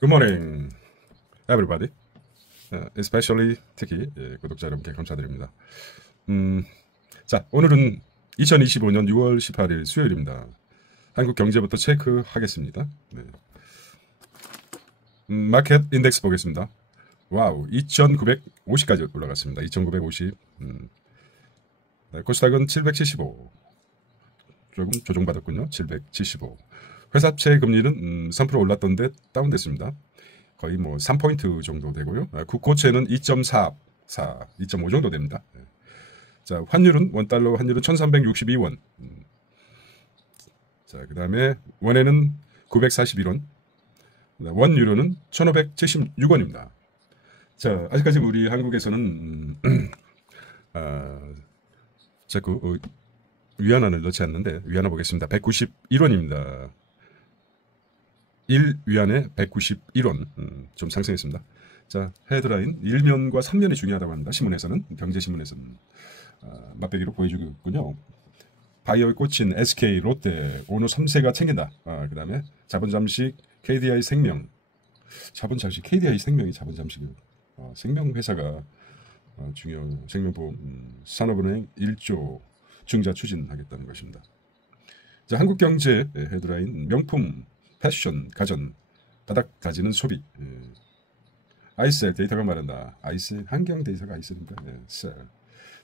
Good morning, everybody. Especially 특히 구독자 여러분께 감사드립니다. 자, 오늘은 2025년 6월 18일 수요일입니다. 한국 경제부터 체크하겠습니다. 네. 마켓 인덱스 보겠습니다. 와우, 2,950까지 올라갔습니다. 2,950. 코스닥은 775. 조금 조정받았군요. 775. 회사채 금리는 3% 올랐던데 다운됐습니다. 거의 뭐 3포인트 정도 되고요. 국고채는 2.4, 2.5 정도 됩니다. 자, 환율은 원달러 환율은 1,362원. 자, 그다음에 원에는 941원. 원 유로는 1,576원입니다. 자, 아직까지 우리 한국에서는 자꾸 위안화를 넣지 않는데 위안화 보겠습니다. 191원입니다. 1위안에 191원 좀 상승했습니다. 자, 헤드라인 1면과 3면이 중요하다고 합니다. 신문에서는, 경제신문에서는 맛배기로 보여주고 있군요. 바이오에 꽂힌 SK, 롯데, 오노 3세가 챙긴다. 그 다음에 자본잠식 KDI 생명. 자본잠식 KDI 생명이 자본잠식이에요. 생명회사가 중요 생명보험 산업은행 1조 증자 추진하겠다는 것입니다. 자, 한국경제 헤드라인 명품, 패션, 가전, 바닥 다지는 소비. 아이셀 데이터가 말한다. 아이셀, 한경 데이터가 아이셀입니까? 셀.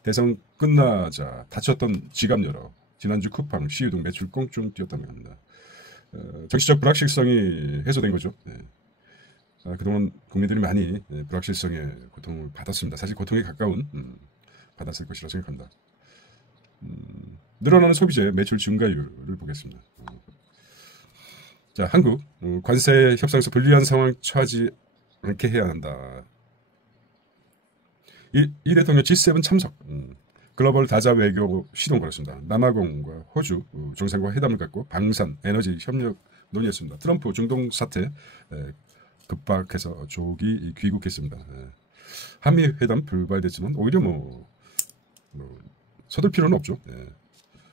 대선 끝나자 닫혔던 지갑 열어. 지난주 쿠팡, 시유 등 매출 꽁충 뛰었다고 합니다. 정치적 불확실성이 해소된 거죠. 그동안 국민들이 많이 불확실성에 고통을 받았습니다. 사실 고통에 가까운 받았을 것이라 생각합니다. 늘어나는 소비재 매출 증가율을 보겠습니다. 자, 한국 관세 협상에서 불리한 상황 처하지 않게 해야 한다. 이 대통령 G7 참석, 글로벌 다자 외교 시동 걸었습니다. 남아공과 호주 정상과 회담을 갖고 방산, 에너지 협력 논의했습니다. 트럼프 중동 사태 급박해서 조기 귀국했습니다. 한미 회담 불발됐지만 오히려 뭐 서둘 필요는 없죠.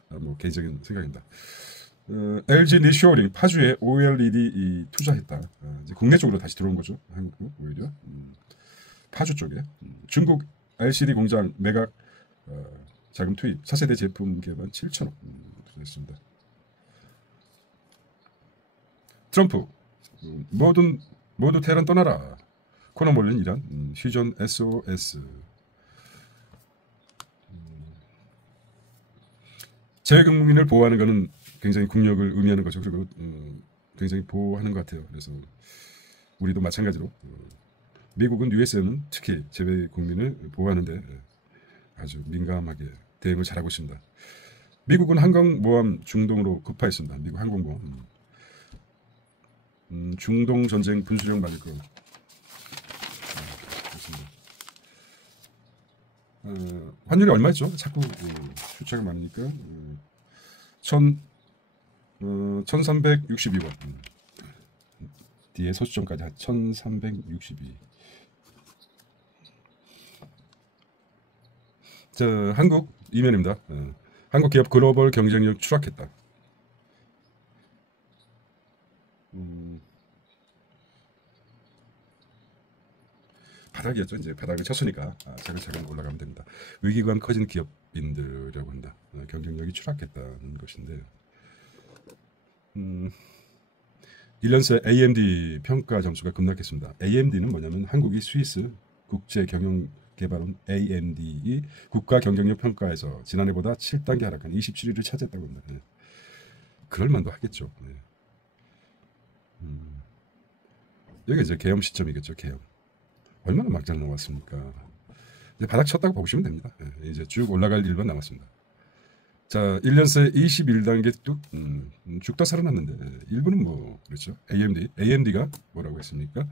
뭐 개인적인 생각입니다. LG 리쇼어링 파주에 OLED 투자했다. 이제 국내 쪽으로 다시 들어온 거죠. 한국 오히려 파주 쪽에 중국 LCD 공장 매각 자금 투입 4세대 제품 개발 7천억 됐습니다. 트럼프 모두 테헤란 떠나라. 코너 몰린 이란 휴전 SOS. 재외국민을 보호하는 것은 굉장히 국력을 의미하는 거죠. 그리고 굉장히 보호하는 것 같아요. 그래서 우리도 마찬가지로 미국은 US는 특히 재외국민을 보호하는데 아주 민감하게 대응을 잘하고 있습니다. 미국은 항공모함 중동으로 급파했습니다. 미국 항공모함 중동 전쟁 분수령 맞을 거 그렇습니다. 환율이 얼마였죠? 자꾸 숫자가 많으니까 1362원 뒤에 소수점까지 1362. 자, 한국 이면입니다. 한국 기업 글로벌 경쟁력 추락했다. 바닥이었죠. 이제 바닥을 쳤으니까 차근차근 올라가면 됩니다. 위기감 커진 기업인들이라고 한다. 경쟁력이 추락했다는 것인데 1년 새 AMD 평가 점수가 급락했습니다. AMD는 뭐냐면 한국이 스위스 국제경영개발원 AMD이 국가 경쟁력 평가에서 지난해보다 7단계 하락한 27위를 차지했다고 합니다. 그럴만도 하겠죠. 여기 이제 계엄 시점이겠죠. 계엄. 얼마나 막장 나왔습니까? 이제 바닥 쳤다고 보시면 됩니다. 이제 쭉 올라갈 일만 남았습니다. 자, 1년 새 21단계 뚝 죽다 살아났는데 일부는 뭐 그렇죠. AMD가 뭐라고 했습니까?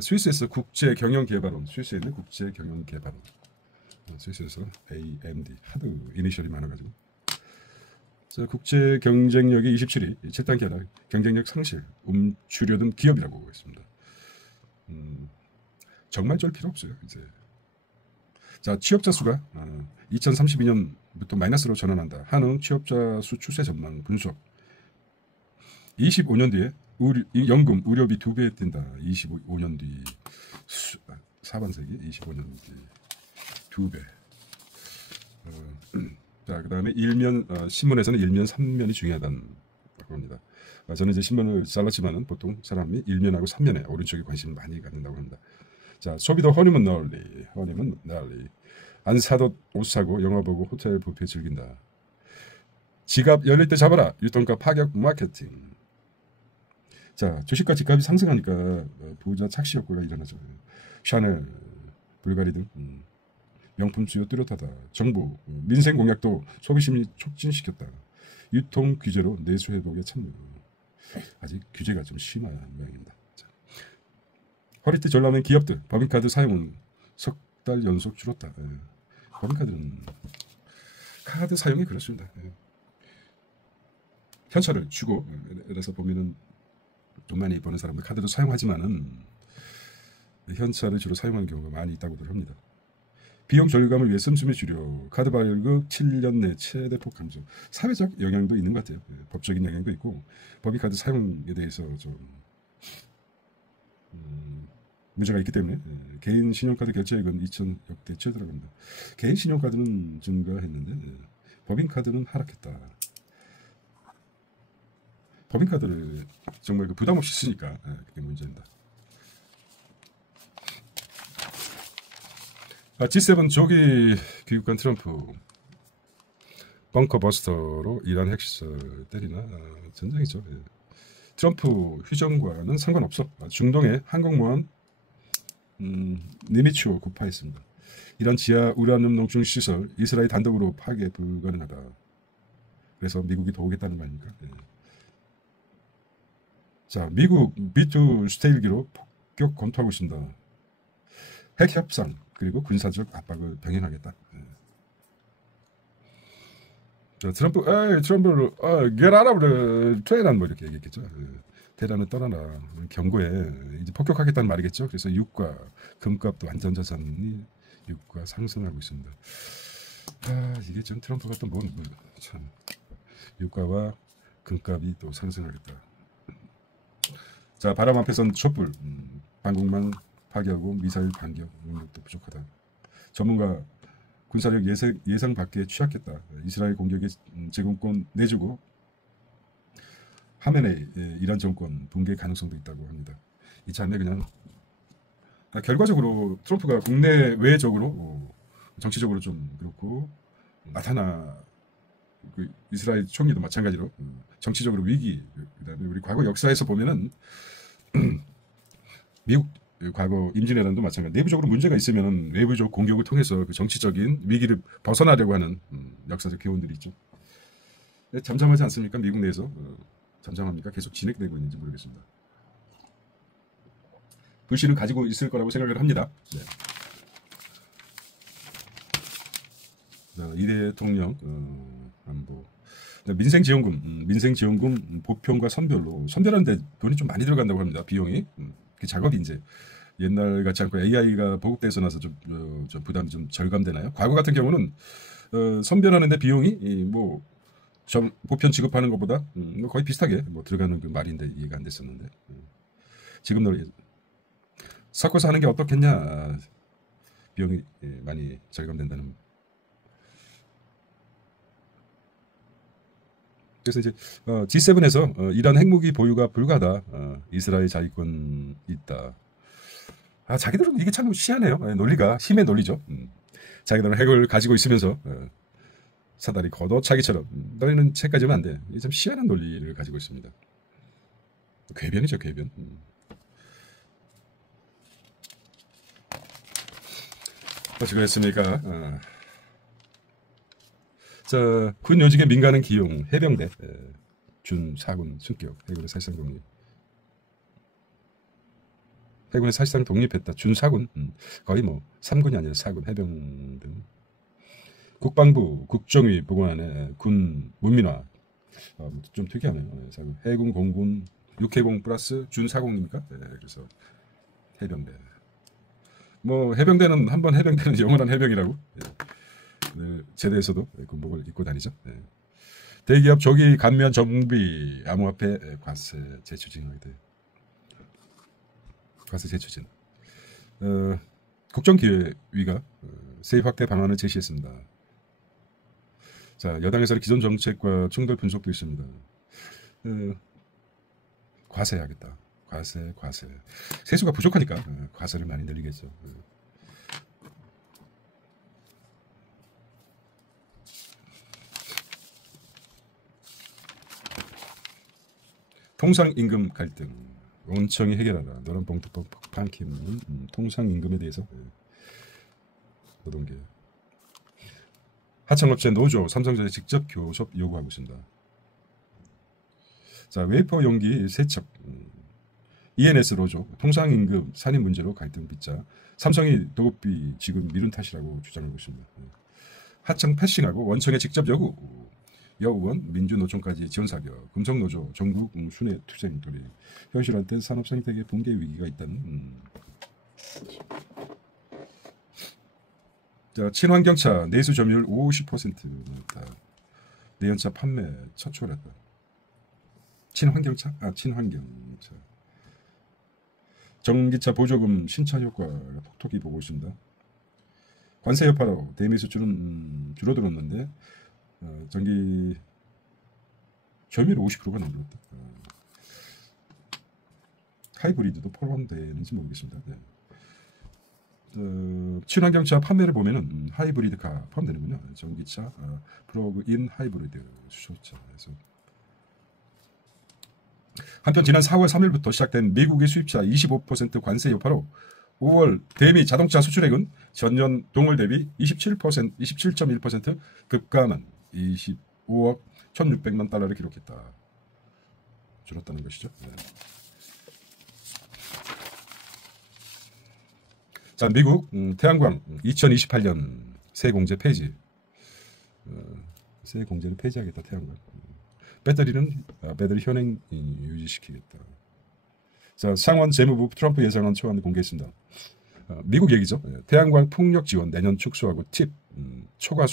스위스에서 국제경영개발원, 스위스에 있는 국제경영개발원, 스위스에서 AMD 하도 이니셜이 많아가지고 자, 국제 경쟁력이 27위, 7단계 하락, 경쟁력 상실, 줄여든 기업이라고 했습니다. 정말 쫄 필요 없어요. 이제 자, 취업자 수가 2032년부터 마이너스로 전환한다. 한응 취업자 수 추세 전망 분석. 25년 뒤에 이 연금 의료비 2배 뛴다. 25년 뒤 4반세기 25년 뒤 2배. 자, 그다음에 일면 신문에서는 일면 3면이 중요하다는 겁니다. 저는 이제 신문을 잘랐지만은 보통 사람이 일면하고 3면에 오른쪽에 관심을 많이 갖는다고 합니다. 자, 소비도 허니문 널리, 허니문 널리. 안 사도 옷 사고 영화 보고 호텔 뷔페 즐긴다. 지갑 열릴 때 잡아라. 유통가 파격 마케팅. 자, 주식과 집값이 상승하니까 부자 착시 효과가 일어나죠. 샤넬, 불가리 등 명품 수요 뚜렷하다. 정부, 민생 공약도 소비심이 촉진시켰다. 유통 규제로 내수 회복에 참여. 아직 규제가 좀 심한 모양입니다. 자, 허리띠 전람한 기업들, 법인카드 사용은 석 달 연속 줄었다. 법인카드는 카드 사용이 그렇습니다. 현찰을 주고, 그래서 보면은 돈 많이 버는 사람들 카드도 사용하지만은 현찰을 주로 사용하는 경우가 많이 있다고들 합니다. 비용 절감을 위해 씀씀이 줄여 카드 발급 7년 내 최대폭 감소. 사회적 영향도 있는 것 같아요. 법적인 영향도 있고 법인카드 사용에 대해서 좀 문제가 있기 때문에 개인 신용카드 결제액은 2천 역대 최대라고 합니다. 개인 신용카드는 증가했는데 법인카드는 하락했다. 법인카드를 정말 부담 없이 쓰니까 그게 문제입니다. G7 조기 교육관 트럼프 벙커버스터로 이란 핵시설 때리나 전쟁이죠. 트럼프 휴전과는 상관없어. 중동의 항공모함 니미츠호 구파했습니다. 이란 지하 우라늄 농축 시설 이스라엘 단독으로 파괴 불가능하다. 그래서 미국이 도우겠다는 거 아닙니까? 자, 미국 B2 스테일기로 폭격 검토하고 있습니다. 핵 협상 그리고 군사적 압박을 병행하겠다. 자, 트럼프를 get out of the 테헤란 뭐 이렇게 얘기했겠죠. 테헤란을 떠나라 경고에 이제 폭격하겠다는 말이겠죠. 그래서 유가 금값도 안전자산이 유가 상승하고 있습니다. 이게 전 트럼프가 또 참 유가와 금값이 또 상승하겠다. 자, 바람 앞에선 촛불, 방공망 파괴하고 미사일 반격 능력도 부족하다. 전문가 군사력 예상 밖에 취약했다. 이스라엘 공격에 제공권 내주고 하면에 이란 정권 붕괴 가능성도 있다고 합니다. 이 참에 그냥 결과적으로 트럼프가 국내 외적으로 정치적으로 좀 그렇고 그 이스라엘 총리도 마찬가지로 정치적으로 위기, 그다음에 우리 과거 역사에서 보면은 미국 과거 임진왜란도 마찬가지. 내부적으로 문제가 있으면 외부적 공격을 통해서 그 정치적인 위기를 벗어나려고 하는 역사적 교훈들이 있죠. 잠잠하지 않습니까? 미국 내에서 잠잠합니까? 계속 진행되고 있는지 모르겠습니다. 불씨는 가지고 있을 거라고 생각을 합니다. 네. 자, 이 대통령 안보. 민생지원금 보편과 선별하는데 돈이 좀 많이 들어간다고 합니다. 비용이. 그 작업이 이제 옛날 같지 않고 AI가 보급돼서 나서 좀 부담이 좀 절감되나요? 과거 같은 경우는 선별하는데 비용이 보편 지급하는 것보다 거의 비슷하게 들어가는 그 말인데 이해가 안 됐었는데 지금 섞어서 하는 게 어떻겠냐. 비용이 많이 절감된다는. 그래서 이제 G7에서 이란 핵무기 보유가 불가하다. 이스라엘 자위권 있다. 자기들은 이게 참 희한해요. 논리가 힘의 논리죠. 자기들은 핵을 가지고 있으면서 사다리 걷어차기처럼 너희는 책 가지면 안 돼. 이게 참 희한한 논리를 가지고 있습니다. 궤변이죠, 궤변. 어찌 그랬습니까? 자, 군 요직의 민간인 기용 해병대 준 4군 승격 해군의 사실상 독립. 해군의 사실상 독립했다. 준 4군 거의 3군이 아니라 4군 해병 등. 국방부 국정위 보고안에 군 문민화 좀 특이하네요. 해군 공군 6해공 플러스 준 4공입니까? 그래서 해병대. 해병대는 한번 해병대는 영원한 해병이라고. 제대에서도 군복을 입고 다니죠. 대기업 조기 감면 정비 암호화폐 과세 재추진하게 돼. 과세 재추진. 국정기획위가 세입 확대 방안을 제시했습니다. 자, 여당에서는 기존 정책과 충돌 분석도 있습니다. 과세하겠다. 과세. 세수가 부족하니까 과세를 많이 늘리겠죠. 통상임금 갈등. 원청이 해결하라. 노란봉투법 폭탄키는 통상임금에 대해서 노동계. 하청업체 노조, 삼성전자 직접 교섭 요구하고 있습니다. 자, 웨이퍼 용기 세척. ENS 노조, 통상임금 산입 문제로 갈등 빚자. 삼성이 도급비 지급 미룬 탓이라고 주장하고 있습니다. 하청 패싱하고 원청에 직접 요구. 여의원, 민주노총까지 지원사격, 금속노조, 전국 순회 투쟁 돌입. 현실화된 산업생태계 붕괴 위기가 있다는. 자, 친환경차 내수 점유율 50% 나왔다. 내연차 판매 첫출했다. 친환경차? 친환경차. 전기차 보조금 신차 효과가 톡톡히 보고 있습니다. 관세 여파로 대미 수출은 줄어들었는데 전기 점유율 50%가 넘었다. 하이브리드도 포함되는지 모르겠습니다. 네. 친환경차 판매를 보면은 하이브리드가 포함되는군요. 전기차, 플러그인 하이브리드 수소차에서. 한편 지난 4월 3일부터 시작된 미국의 수입차 25% 관세 여파로 5월 대미 자동차 수출액은 전년 동월 대비 27.1% 급감한 25억 1,600만 달러를 기록했다. 줄었다는 것이죠. 네. 자, 미국 태양광 2028년 세공제 폐지. 세공제는 폐지하겠다. 태양광. 배터리 현행 유지시키겠다. 자, 상원 재무부 트럼프 예산안 초안 공개했습니다. 미국 얘기죠. 태양광 풍력 지원 내년 축소하고 팁 초과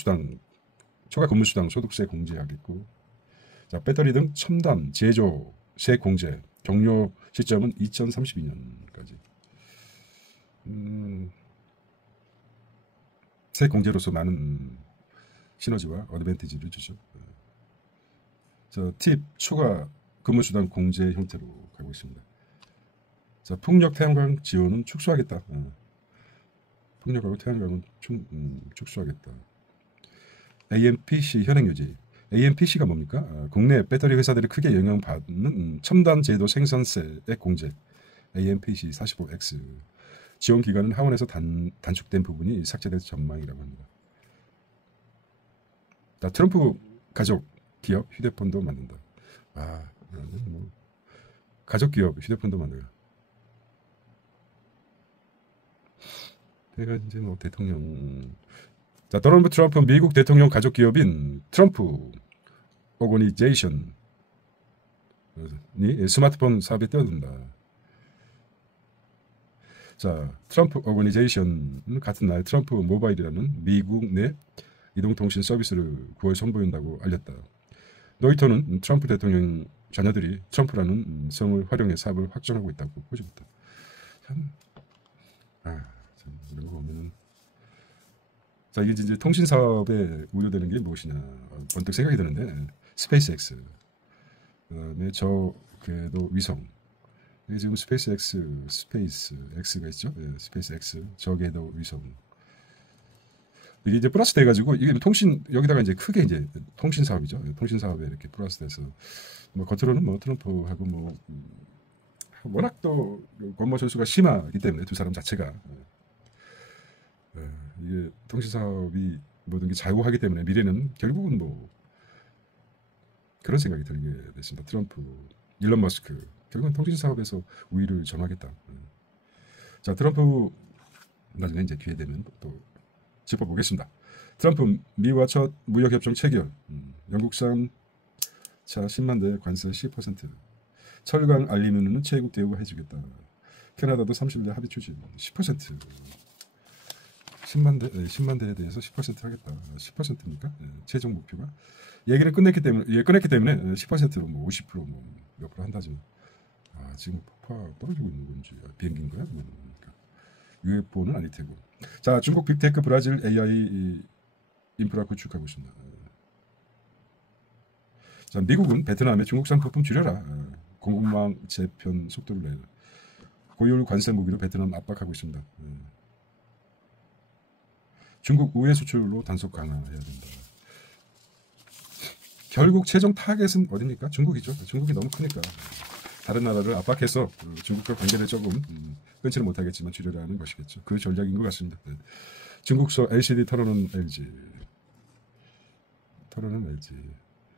근무수당 소득세 공제하겠고. 자, 배터리 등 첨단 제조 세 공제 종료 시점은 2032년까지. 세 공제로서 많은 시너지와 어드밴티지를 주죠. 자, 팁 초과 근무수당 공제 형태로 가고 있습니다. 자, 풍력 태양광 지원은 축소하겠다. 풍력하고 태양광은 축소하겠다. AMPC 현행 유지. AMPC가 뭡니까? 국내 배터리 회사들이 크게 영향받는 첨단 제도 생산세의 공제. AMPC 45X. 지원 기간은 하원에서 단축된 부분이 삭제될 전망이라고 합니다. 자, 트럼프 가족 기업 휴대폰도 만든다. 뭐 가족 기업 휴대폰도 만들어. 내가 이제 뭐 대통령. 자, 도널드 트럼프 미국 대통령 가족 기업인 트럼프 오거니제이션이 스마트폰 사업에 뛰어든다. 자, 트럼프 오거니제이션은 같은 날 트럼프 모바일이라는 미국 내 이동통신 서비스를 9월 선보인다고 알렸다. 노이터는 트럼프 대통령 자녀들이 트럼프라는 성을 활용해 사업을 확장하고 있다고 보여줬다. 참 이런 거 보면은. 자, 이게 이제 통신 사업에 우려되는 게 무엇이냐 번뜩 생각이 드는데, 스페이스X, 그다음에 저 궤도 위성. 이게 지금 스페이스X가 있죠. 스페이스X 저 궤도 위성. 이게 이제 플러스 돼가지고 이게 통신 여기다가 이제 크게 이제 통신 사업이죠. 통신 사업에 이렇게 플러스 돼서 뭐 겉으로는 뭐 트럼프하고 뭐 워낙 또 권모 전수가 심하기 때문에 두 사람 자체가 이게 통신 사업이 모든 게 자유하기 때문에 미래는 결국은 뭐 그런 생각이 들게 됐습니다. 트럼프, 일론 머스크 결국은 통신 사업에서 우위를 점하겠다. 자, 트럼프 나중에 이제 기회 되면 또 짚어보겠습니다. 트럼프 미와 첫 무역협정 체결. 영국산 차 10만 대 관세 10%. 철강 알루미늄은 최고 대우가 해주겠다. 캐나다도 30대 합의 추진 10%. 10만 대에 대해서 10% 하겠다. 10%입니까? 최종 목표가 얘기를 끝냈기 때문에 10%로 뭐 50%뭐 몇 프로 한다지만 지금 폭파 떨어지고 있는 건지 비행기인가요? 그러니까 UFO는 아닐 테고. 자, 중국 빅테크 브라질 AI 인프라 구축하고 있습니다. 자, 미국은 베트남에 중국산 부품 줄여라. 공급망 재편 속도를 내라. 고율 관세 무기로 베트남 압박하고 있습니다. 중국 우회 수출로 단속 강화해야 된다. 결국 최종 타겟은 어디입니까? 중국이죠. 중국이 너무 크니까 다른 나라를 압박해서 중국과 관계를 조금 끊지는 못하겠지만 줄여라는 것이겠죠. 그 전략인 것 같습니다. 중국서 LCD 털어놓은 LG.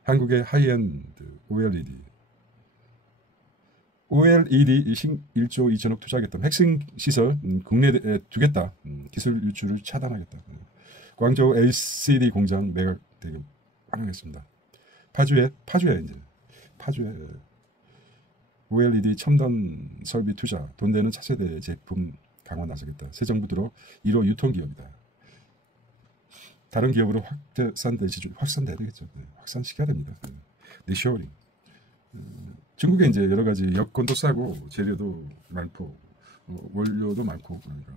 한국의 하이엔드 OLED 1조 2천억 투자하겠다. 핵심 시설 국내에 두겠다. 기술 유출을 차단하겠다. 광저우 LCD 공장 매각 대금 확정했습니다. 파주에 OLED 첨단 설비 투자, 돈 되는 차세대 제품 강화 나서겠다. 새 정부 들어 1호 유통기업이다. 다른 기업으로 확산돼야 되겠죠. 확산시켜야 됩니다. 리쇼어링. 중국에 이제 여러 가지 여건도 싸고 재료도 많고 원료도 많고 그러니까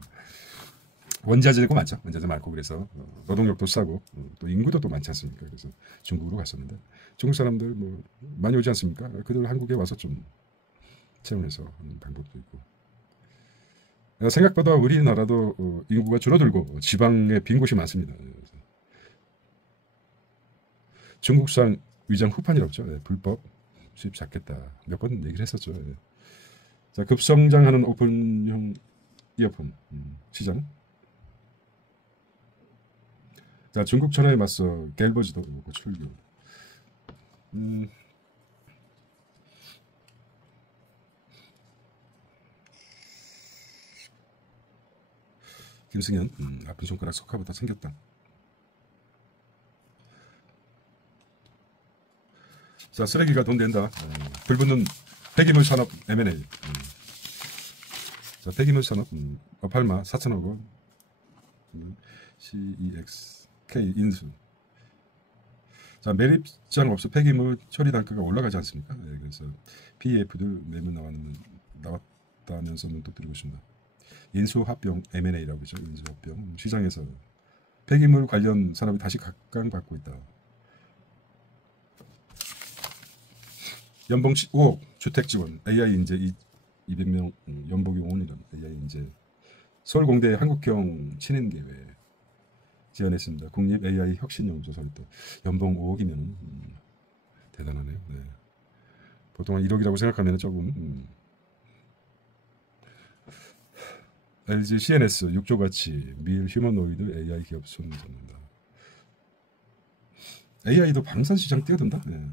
원자재도 많죠. 원자재 많고 그래서 노동력도 싸고 또 인구도 또 많지 않습니까? 그래서 중국으로 갔었는데 중국 사람들 뭐 많이 오지 않습니까? 그들 한국에 와서 좀 체험해서 하는 방법도 있고. 생각보다 우리나라도 인구가 줄어들고 지방에 빈 곳이 많습니다. 중국산 위장 후판이라고 했죠. 불법 수입 잡겠다. 몇 번 얘기를 했었죠. 자, 급성장하는 오픈형 이어폰 시장. 자, 중국 전화에 맞서 갤버지도 출교. 김승현 아픈 손가락 석화보다 생겼다. 자, 쓰레기가 돈 된다. 불붙는 폐기물 산업 M&A. 자, 폐기물 산업 어팔마 4천억 원. CEXK 인수. 자, 매립장 없어 폐기물 처리 단가가 올라가지 않습니까? 그래서 PEF도 매물 나왔다면서 눈독 들이고 있습니다. 인수합병 M&A라고 그러죠. 인수합병 시장에서 폐기물 관련 산업이 다시 각광받고 있다. 연봉 5억 주택 지원 AI 인재 200명 연봉이 5원이라는 AI 인재 서울공대 한국형 친인 계획 제안했습니다. 국립 AI 혁신형 조사를 또 연봉 5억이면 대단하네요. 네. 보통 한 1억이라고 생각하면 조금 LG CNS 6조 가치 밀 휴머노이드 AI 기업 손 잡는다. AI도 방산 시장 뛰어든다. 네.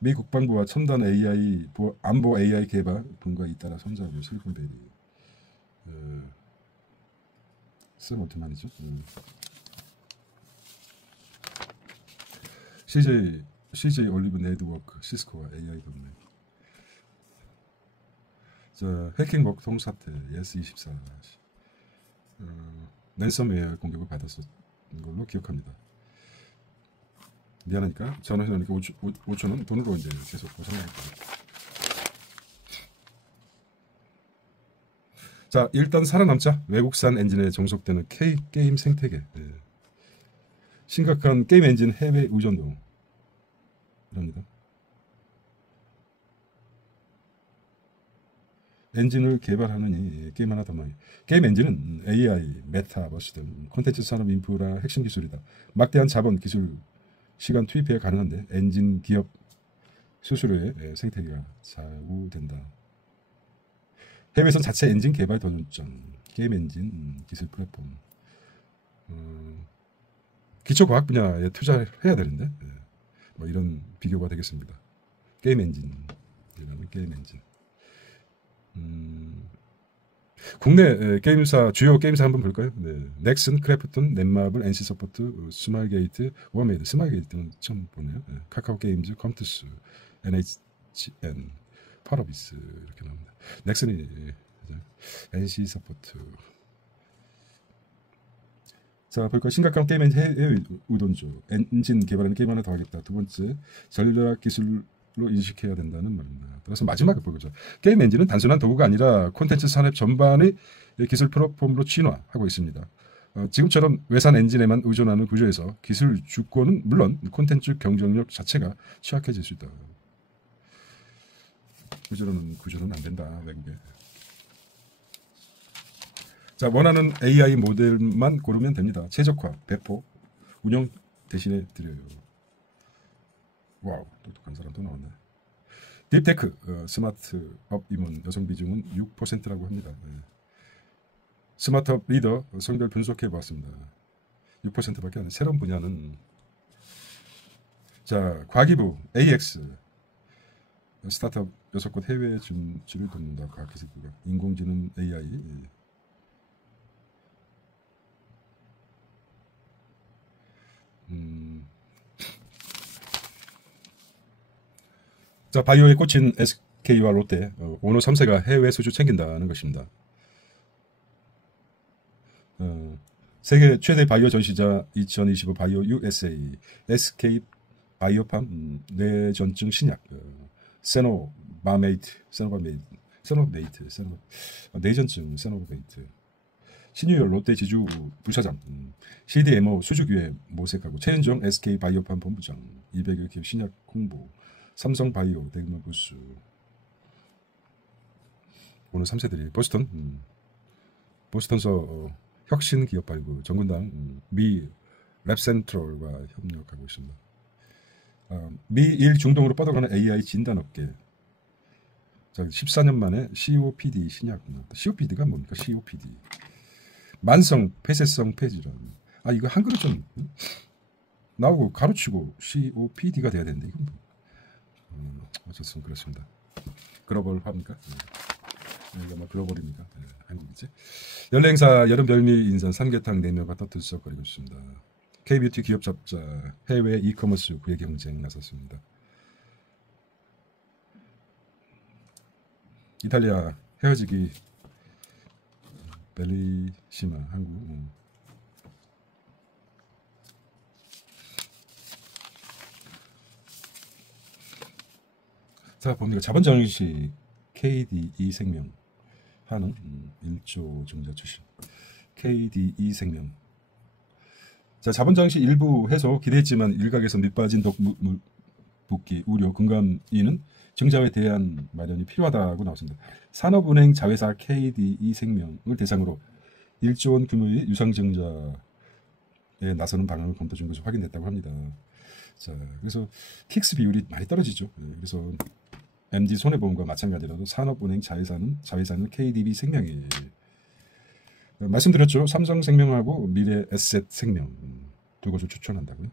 미 국방부와 첨단 AI 안보 AI 개발 분과 잇따라 손잡고 실리콘밸리 쌤 어떻게 말이죠? CJ 올리브 네트워크 시스코와 AI 동맹. 자, 해킹 먹통 사태 예스24 랜섬웨어 공격을 받았었던 걸로 기억합니다. 미안하니까 전화해놓으니까 5천원 돈으로 이제 계속 보상하겠다. 자, 일단 살아남자. 외국산 엔진에 종속되는 K게임 생태계. 네. 심각한 게임 엔진 해외 의존도 이랍니다. 엔진을 개발하느니 게임 하나 더 많이. 게임 엔진은 AI, 메타버스 등 콘텐츠 산업 인프라 핵심 기술이다. 막대한 자본 기술 시간 투입해야 가능한데 엔진 기업 수수료의 생태계가 좌우된다. 해외에선 자체 엔진 개발 도전장, 게임 엔진 기술 플랫폼, 기초과학 분야에 투자해야 되는데 뭐 이런 비교가 되겠습니다. 게임 엔진이라는 게임 엔진. 국내 게임사 주요 게임사 한번 볼까요? 네. 넥슨, 크래프톤, 넷마블, NC소프트, 스마일게이트, 워메이드. 스마일게이트는 처음 보네요. 네. 카카오 게임즈, 컴투스, NHN, 파라비스 이렇게 나옵니다. 넥슨이 NC소프트. 자, 볼까? 심각한 게임은 해외 의존주. 엔진 개발에는 게임 하나 더 하겠다. 두 번째, 전략 기술로 인식해야 된다는 말입니다. 따라서 마지막에 보죠. 게임 엔진은 단순한 도구가 아니라 콘텐츠 산업 전반의 기술 플랫폼으로 진화하고 있습니다. 지금처럼 외산 엔진에만 의존하는 구조에서 기술 주권은 물론 콘텐츠 경쟁력 자체가 취약해질 수 있다. 구조는 안 된다, 외국에. 자, 원하는 AI 모델만 고르면 됩니다. 최적화, 배포, 운영 대신에 드려요. 와우, 똑똑한 사람 또 나왔네. 딥테크, 스마트업 임원 여성 비중은 6%라고 합니다. 네. 스마트업 리더 성별 분석해 보았습니다. 6%밖에 안 돼. 새로운 분야는 자, 과기부 AX 스타트업 6곳 해외 진출을 돕는다. 과학기술부가 인공지능 AI 자, 바이오에 꽂힌 SK와 롯데 오너 3세가 해외 수주 챙긴다는 것입니다. 세계 최대 바이오 전시자 2025 바이오 USA SK 바이오팜 뇌전증 신약 뇌전증 세노바메이트 신유열 롯데 지주 부사장 CDMO 수주기획 모색하고 최은정 SK 바이오팜 본부장 200여 기업 신약 홍보 삼성 바이오 대규모 부스 오늘 3세들이 보스턴서 혁신 기업 발굴 정군당 미 랩센트럴과 협력하고 있습니다. 미일 중동으로 뻗어가는 AI 진단업계. 자, 14년 만에 COPD 신약. COPD가 뭡니까? COPD. 만성 폐쇄성 폐질환. 아, 이거 한글로 좀 나오고 가로치고 COPD가 돼야 되는데 이건 어쨌든 그렇습니다. 글로벌화입니까? 이거 뭐 글로벌입니까? 네, 한국이지. 연례행사 여름 별미 인선 삼계탕 냉면과 떠들썩거리고 있습니다. K뷰티 기업 잡자 해외 이커머스 구애 경쟁 나섰습니다. 이탈리아 헤어지기 벨리시마 한국 자 봅니다. 자본장시 KDE 생명 하는 1조 증자 출신 KDE 생명. 자, 자본장시 일부 해소 기대했지만 일각에서 밑빠진 복귀 우려 금감위는 증자에 대한 마련이 필요하다고 나왔습니다. 산업은행 자회사 KDE 생명을 대상으로 1조 원 규모의 유상증자에 나서는 방안을 검토 중 것으로 확인됐다고 합니다. 자, 그래서 킥스 비율이 많이 떨어지죠. 그래서 MD 손해보험과 마찬가지라도 산업은행 자회사는 KDB 생명이에요. 말씀드렸죠. 삼성생명하고 미래에셋생명 두 곳을 추천한다고요.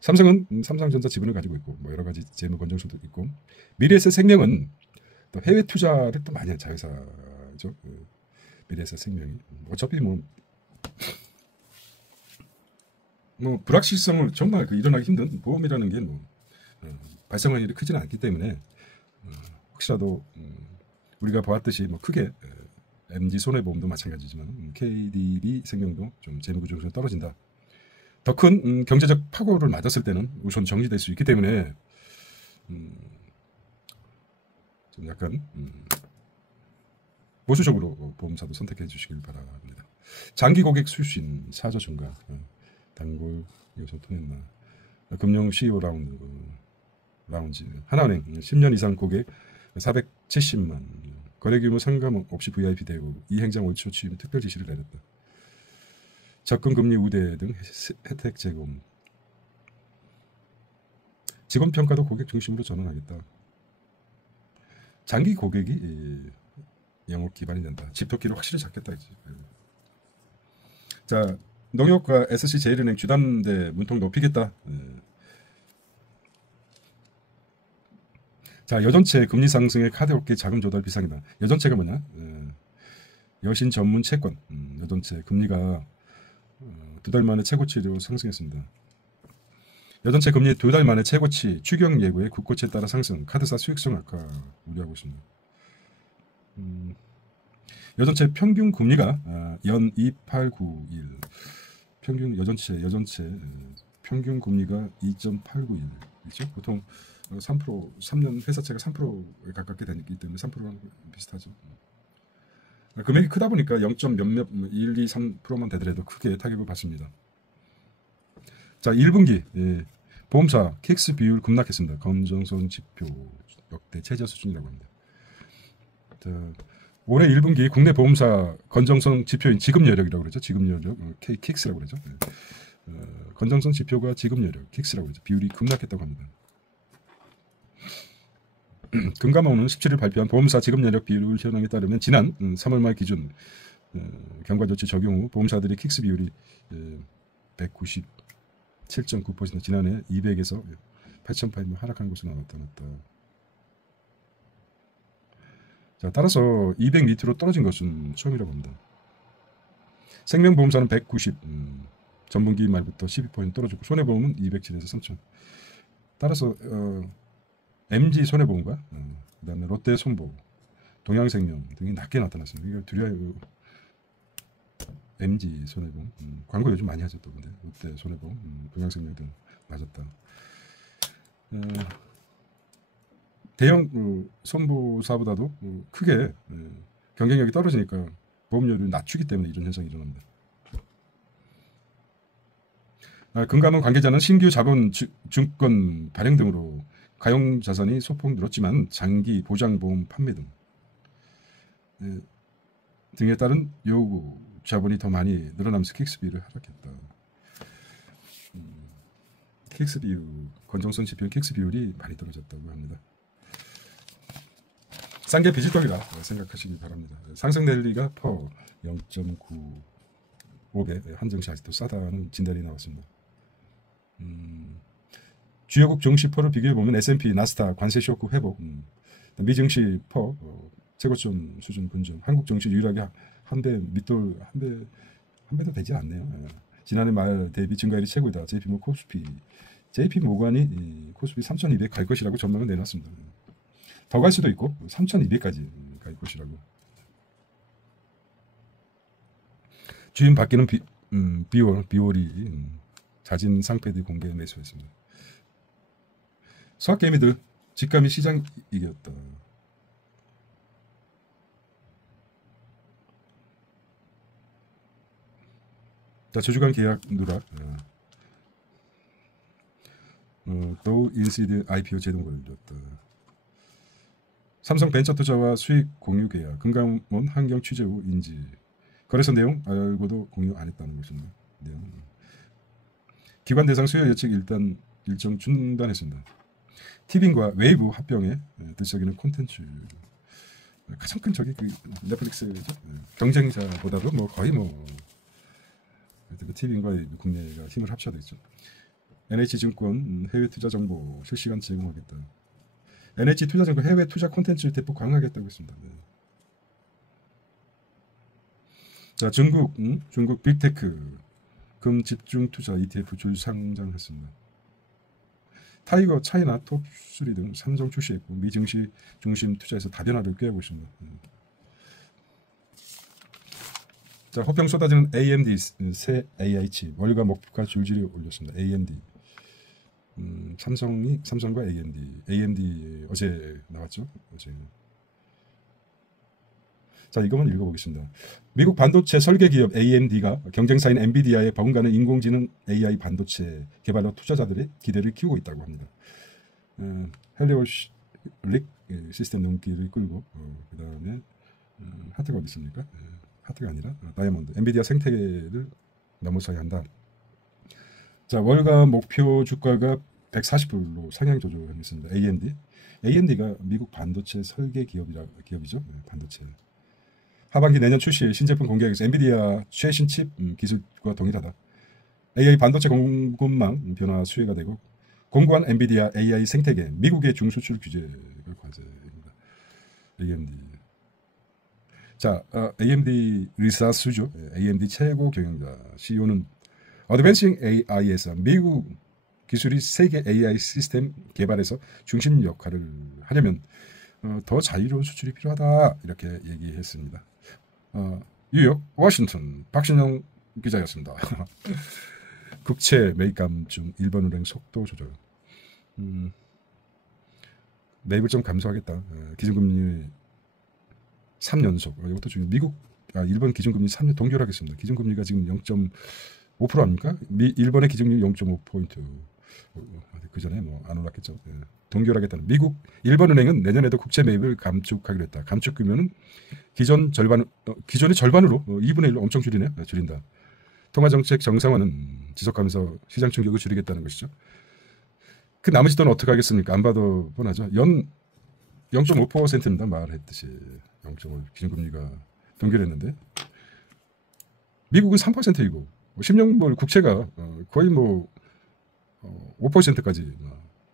삼성은 삼성전자 지분을 가지고 있고 뭐 여러 가지 재무 건전성도 있고 미래에셋생명은 또 해외 투자를 또 많이 한 자회사죠. 미래에셋생명이 어차피 뭐 불확실성을 정말 일어나기 힘든 보험이라는 게 뭐 발생 확률이 크지는 않기 때문에 혹시라도 우리가 보았듯이 뭐 크게 MD 손해보험도 마찬가지지만 KDB 생명도 좀 재무구조가 떨어진다. 더 큰 경제적 파고를 맞았을 때는 우선 정리될 수 있기 때문에 좀 약간 보수적으로 보험사도 선택해 주시길 바랍니다. 장기 고객 수신 사저 증가 단골 요소 통했나 금융 CEO 라운지 하나은행 10년 이상 고객 470만 거래 규모 상관 없이 VIP 대우 이행장 올 초 취임 특별 지시를 내렸다. 적금 금리 우대 등 혜택 제공. 직원 평가도 고객 중심으로 전환하겠다. 장기 고객이 영업 기반이 된다. 집토끼를 확실히 잡겠다 이제. 자, 농협과 SC제일은행 주담대 문통 높이겠다. 자, 여전체 금리 상승에 카드업계 자금 조달 비상이다. 여전체가 뭐냐? 여신 전문 채권. 여전체 금리가 2달 만에 최고치로 상승했습니다. 여전체 금리 2달 만에 최고치 추경 예고에 국고치에 따라 상승. 카드사 수익성 악화 우려하고 있습니다. 여전체 평균 금리가 연 2891. 평균 여전체 평균 금리가 2.891이죠. 보통 3% 3년 회사채가 3%에 가깝게 되기 때문에 3%랑 비슷하죠. 금액이 크다 보니까 0. 몇몇 1, 2, 3%만 되더라도 크게 타격을 받습니다. 자, 1분기 보험사 킥스 비율 급락했습니다. 건정성 지표 역대 최저 수준이라고 합니다. 자, 올해 1분기 국내 보험사 건정성 지표인 지급여력이라고 그러죠. 지급여력 킥스라고 그러죠. 건정성 지표가 지급여력 킥스라고 그러죠. 비율이 급락했다고 합니다. 금감원은 17일 발표한 보험사 지급여력 비율 현황에 따르면 지난 3월 말 기준 경과조치 적용 후 보험사들의 킥스 비율이 197.9% 지난해 200에서 8.8로 하락한 것으로 나타났다. 자, 따라서 200 밑으로 떨어진 것은 처음이라고 합니다. 생명보험사는 190, 전분기 말부터 12% 떨어졌고 손해보험은 207에서 3,000. 따라서 MG 손해보험과 그다음에 롯데 손보, 동양생명 등이 낮게 나타났습니다. 이거 두려워요. MG 손해보험 광고 요즘 많이 하죠 또. 근데 롯데 손해보험, 동양생명 등 맞았다. 대형 손보사보다도 크게 경쟁력이 떨어지니까 보험료를 낮추기 때문에 이런 현상이 일어납니다. 금감원 관계자는 신규 자본 증권 발행 등으로 가용 자산이 소폭 늘었지만 장기 보장보험 판매 등에 따른 요구 자본이 더 많이 늘어나면서 킥스 비율을 하락했다. 킥스 비율, 건정성 지표 킥스 비율이 많이 떨어졌다고 합니다. 싼 게 비지떡이라 생각하시기 바랍니다. 상승될 리가 퍼 0.95배, 한정시 아직도 싸다는 진단이 나왔습니다. 주요국 증시 퍼를 비교해보면 S&P, 나스닥, 관세 쇼크 회복, 미증시 퍼 최고점 수준 근정, 한국 증시 유일하게 한 배 밑돌 한 배도 되지 않네요. 지난해 말 대비 증가율이 최고이다. JP모간이 코스피 3,200 갈 것이라고 전망을 내놨습니다. 더 갈 수도 있고 3,200까지 갈 것이라고. 주인 바뀌는 비월이 자진 상패들 공개 매수했습니다. 수학개미들 집값이 시장 이겼다. 자, 주주간 계약 누락. 또 인시드 IPO 제동 걸렸다. 삼성 벤처투자와 수익 공유 계약. 금감원 환경 취재 후 인지. 거래소 내용 알고도 공유 안 했다는 것입니다. 내용. 기관 대상 수요 예측 일정 중단했습니다. 티빙과 웨이브 합병에 들썩이는 콘텐츠. 가장 큰 적이 그 넷플릭스죠. 경쟁자보다도 뭐 거의 티빙과 국내가 힘을 합쳐야 되겠죠. NH증권 해외 투자 정보 실시간 제공하겠다. NH투자증권 해외 투자 콘텐츠 대폭 강화하겠다고 했습니다. 네. 자, 중국 빅테크 금 집중 투자 ETF 줄 상장했습니다. 타이거 차이나 톱3 등 삼성 출시했고 미증시 중심 투자에서 다변화를 꾀하고 있습니다. 자, 호평 쏟아지는 AMD 새 AI 칩 월가 목표가 줄줄이 올렸습니다. AMD 삼성과 AMD 어제 나왔죠. 어제. 자, 이거만 읽어보겠습니다. 미국 반도체 설계 기업 AMD가 경쟁사인 엔비디아의 버금가는 인공지능 AI 반도체 개발로 투자자들의 기대를 키우고 있다고 합니다. 헬리오릭 시스템 눈길을 끌고 그 다음에 하트가 어디 있습니까? 하트가 아니라 다이아몬드. 엔비디아 생태계를 넘어서야 한다. 자, 월가 목표 주가가 140불로 상향 조정했습니다. AMD가 미국 반도체 설계 기업이죠. 반도체. 하반기 내년 출시 신제품 공개하기위해서 엔비디아 최신 칩 기술과 동일하다. AI 반도체 공급망 변화 수혜가 되고 공고한 엔비디아 AI 생태계 미국의 중수출 규제가 과제입니다. AMD. 자, AMD 리사스죠. AMD 최고 경영자 CEO는 어드밴싱 AI에서 미국 기술이 세계 AI 시스템 개발에서 중심 역할을 하려면 더 자유로운 수출이 필요하다 이렇게 얘기했습니다. 뉴욕, 워싱턴 박신영 기자였습니다. 국채 매입 감중 일본 은행 속도 조절. 매입을 좀 감소하겠다. 기준금리 3연속. 이것도 중요. 일본 기준금리 3년 동결하겠습니다. 기준금리가 지금 0.5% 아닙니까? 일본의 기준금리 0.5포인트. 그 전에 뭐 안 올랐겠죠. 동결하겠다는. 일본 은행은 내년에도 국채 매입을 감축하기로 했다. 감축 규모는 기존의 절반으로 2분의 1로 엄청 줄인다. 통화정책 정상화는 지속하면서 시장 충격을 줄이겠다는 것이죠. 그 나머지 돈은 어떻게 하겠습니까? 안 봐도 뻔하죠. 연 0.5%입니다. 말했듯이 0.5 기준금리가 동결했는데 미국은 3%이고 10년물 국채가 거의 5%까지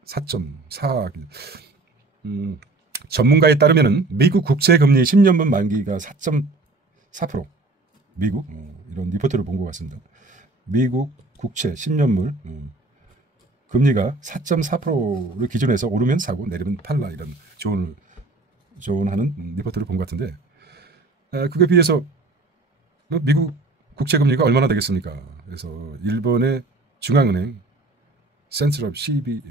4.4. 전문가에 따르면은 미국 국채 금리 10년물 만기가 4.4%. 미국 이런 리포트를 본 것 같습니다. 미국 국채 10년물 금리가 4.4%를 기준해서 오르면 사고 내리면 팔라 이런 조언하는 리포트를 본 것 같은데 그에 비해서 미국 국채 금리가 얼마나 되겠습니까? 그래서 일본의 중앙은행 센트럴 CB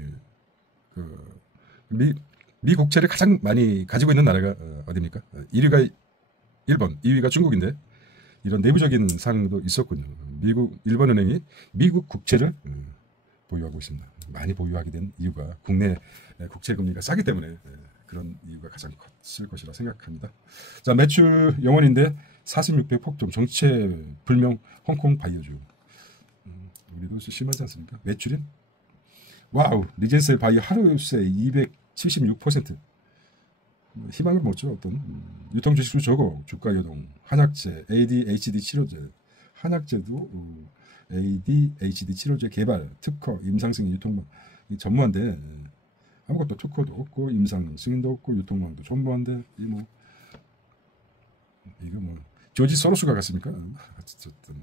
미 국채를 가장 많이 가지고 있는 나라가 어디입니까? 1위가 일본, 2위가 중국인데 이런 내부적인 사항도 있었군요. 일본 은행이 미국 국채를 보유하고 있습니다. 많이 보유하게 된 이유가 국내 국채 금리가 싸기 때문에 그런 이유가 가장 컸을 것이라 생각합니다. 자, 매출 영원인데 46배 폭등, 정체 불명 홍콩 바이오주. 우리도 심하지 않습니까? 매출인? 와우, 리젠셀 바이오 하루세 276%. 희망을 못 줘. 어떤 유통 주식수 저거 주가 요동, 한약재, ADHD 치료제, 한약재도 ADHD 치료제 개발, 특허, 임상 승인, 유통망 전무한데 아무것도 특허도 없고 임상 승인도 없고 유통망도 전무한데 이거 조지 소로스가 같습니까? 어쨌든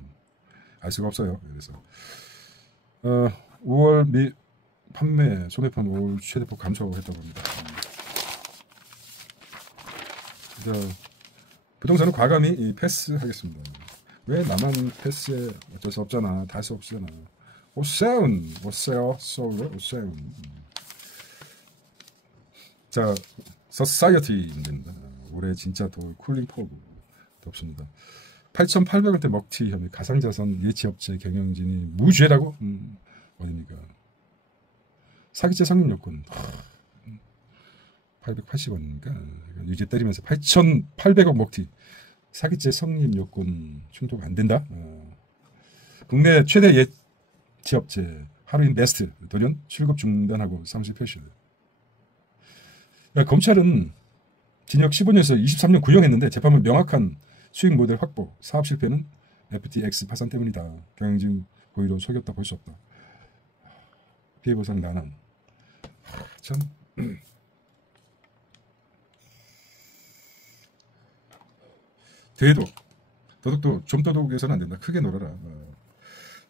알 수가 없어요. 그래서 5월 판매 손해판 5월 최대폭 감소했다고 합니다. 부동산은 과감히 패스하겠습니다. 왜 나만 패스해? 어쩔 수 없잖아. 다 할 수 없잖아. 오세훈. 자, 서사이어티입니다. 올해 진짜 더 쿨링 포그 덥습니다. 8,800원대 먹튀 혐의 가상자산 예치업체 경영진이 무죄라고? 어딥니까? 사기죄 성립 요건 880원이니까 유죄 때리면서 8,800억 먹튀 사기죄 성립 요건 충족 안 된다. 국내 최대 예치업체 하루인 베스트 돌연 출급 중단하고 사무실 폐쇄. 검찰은 징역 15년에서 23년 구형했는데 재판은 명확한 수익 모델 확보, 사업 실패는 FTX 파산 때문이다. 경영진 고의로 속였다 볼 수 없다. 피해보상 난항. 참 대도덕. 도덕도 좀 도덕에서는 안 된다. 크게 놀아라.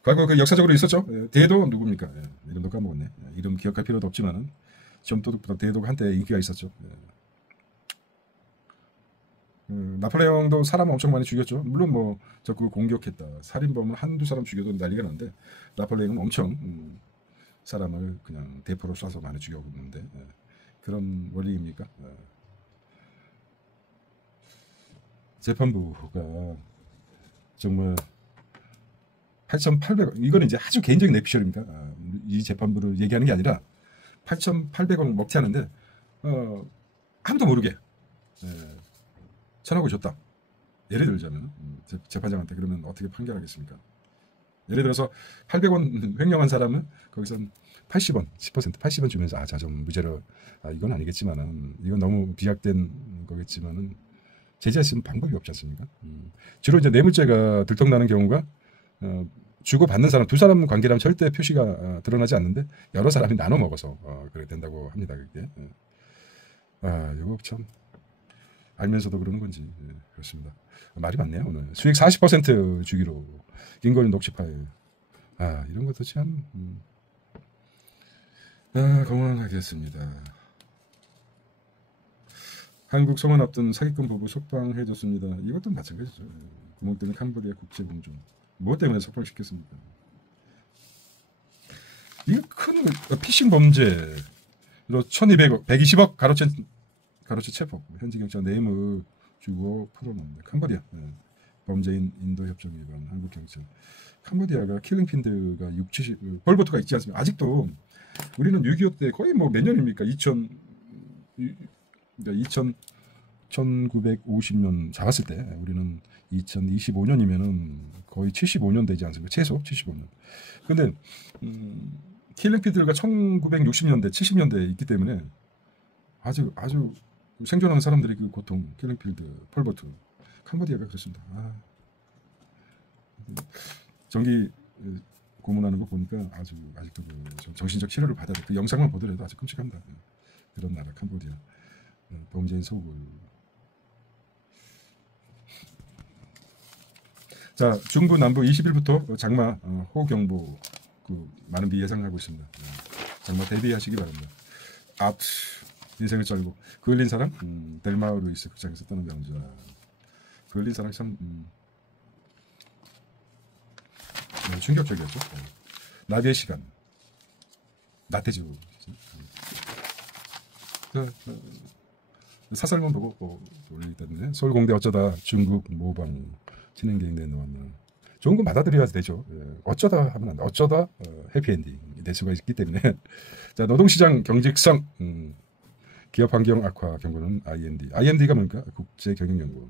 과거 그 역사적으로 있었죠. 대도 누굽니까? 이름도 까먹었네. 이름 기억할 필요도 없지만은 좀 도덕보다 대도가 한때 인기가 있었죠. 나폴레옹도 사람 엄청 많이 죽였죠. 물론 적극 공격했다. 살인범을 한두 사람 죽여도 난리가 났는데 나폴레옹은 엄청 사람을 그냥 대포로 쏴서 많이 죽여봤는데 그런 원리입니까? 재판부가 정말 8,800원 이거는 이제 아주 개인적인 내피셜입니다. 이 재판부를 얘기하는 게 아니라 8,800원 먹튀하는데 아무도 모르게 천억을 줬다. 예를 들자면 재판장한테 그러면 어떻게 판결하겠습니까? 예를 들어서 800원 횡령한 사람은 거기서 80원, 10%, 80원 주면서 자 좀 무죄로 이건 아니겠지만은 이건 너무 비약된 거겠지만은 제재할 수 있는 방법이 없지 않습니까? 주로 이제 뇌물죄가 들통나는 경우가 주고 받는 사람 두 사람 관계라면 절대 표시가 드러나지 않는데 여러 사람이 나눠 먹어서 그래 된다고 합니다. 그게 이거 참 알면서도 그러는 건지 그렇습니다. 말이 많네요 오늘. 수익 40% 주기로 인권위 녹취 파일. 이런 것도 참 공헌하겠습니다. 한국 송환 앞둔 사기꾼 부부 석방해줬습니다. 이것도 마찬가지죠. 구멍 뚫린 캄보디아 국제공조. 뭐 때문에 석방시켰습니까? 이 큰 피싱 범죄로 1,200억, 120억 가로채 체포. 현지 경찰 뇌물 주고 풀어놓는 캄보디아. 범죄인 인도협정 위반 한국 경찰. 캄보디아가 킬링핀드가 6, 70 볼보트가 있지 않습니까? 아직도 우리는 6.25 때 거의 뭐 몇 년입니까? 1950년 잡았을 때 우리는 2025년이면은 거의 75년 되지 않습니까? 최소 75년. 근데 킬링피드가 1960년대, 70년대에 있기 때문에 아주 생존하는 사람들이 그 고통, 킬링필드, 폴버트, 캄보디아가 그렇습니다. 정기 고문하는 거 보니까 아직도 그 정신적 치료를 받아야 돼. 그 영상만 보더라도 아주 끔찍합니다. 그런 나라 캄보디아. 범죄인 소굴. 자, 중부 남부 20일부터 장마 호우경보 많은 비 예상하고 있습니다. 장마 대비하시기 바랍니다. 아트 인생을 쩔고 그을린 사랑 델마우 루이스 극장에서 떠난 명자. 그을린 사랑 참 충격적이었죠. 나비의 시간 나태주 사설만 보고 올리기 때문에 서울공대 어쩌다 중국 모방 진행계획 내놓으면 좋은 거 받아들여야 되죠. 어쩌다 하면 안 돼. 어쩌다 해피엔딩 될 수가 있기 때문에 자 노동시장 경직성 기업환경 악화 경고는 IMD가 뭡니까? 국제경영연구원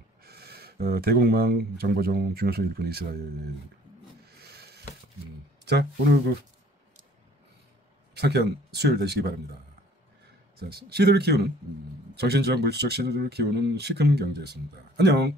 대공망 정보종 중요소 일꾼 이스라엘. 자 오늘 그 상쾌한 수요일 되시기 바랍니다. 자, 시들을 키우는 정신적 물질적 시들을 키우는 시큰 경제였습니다. 안녕.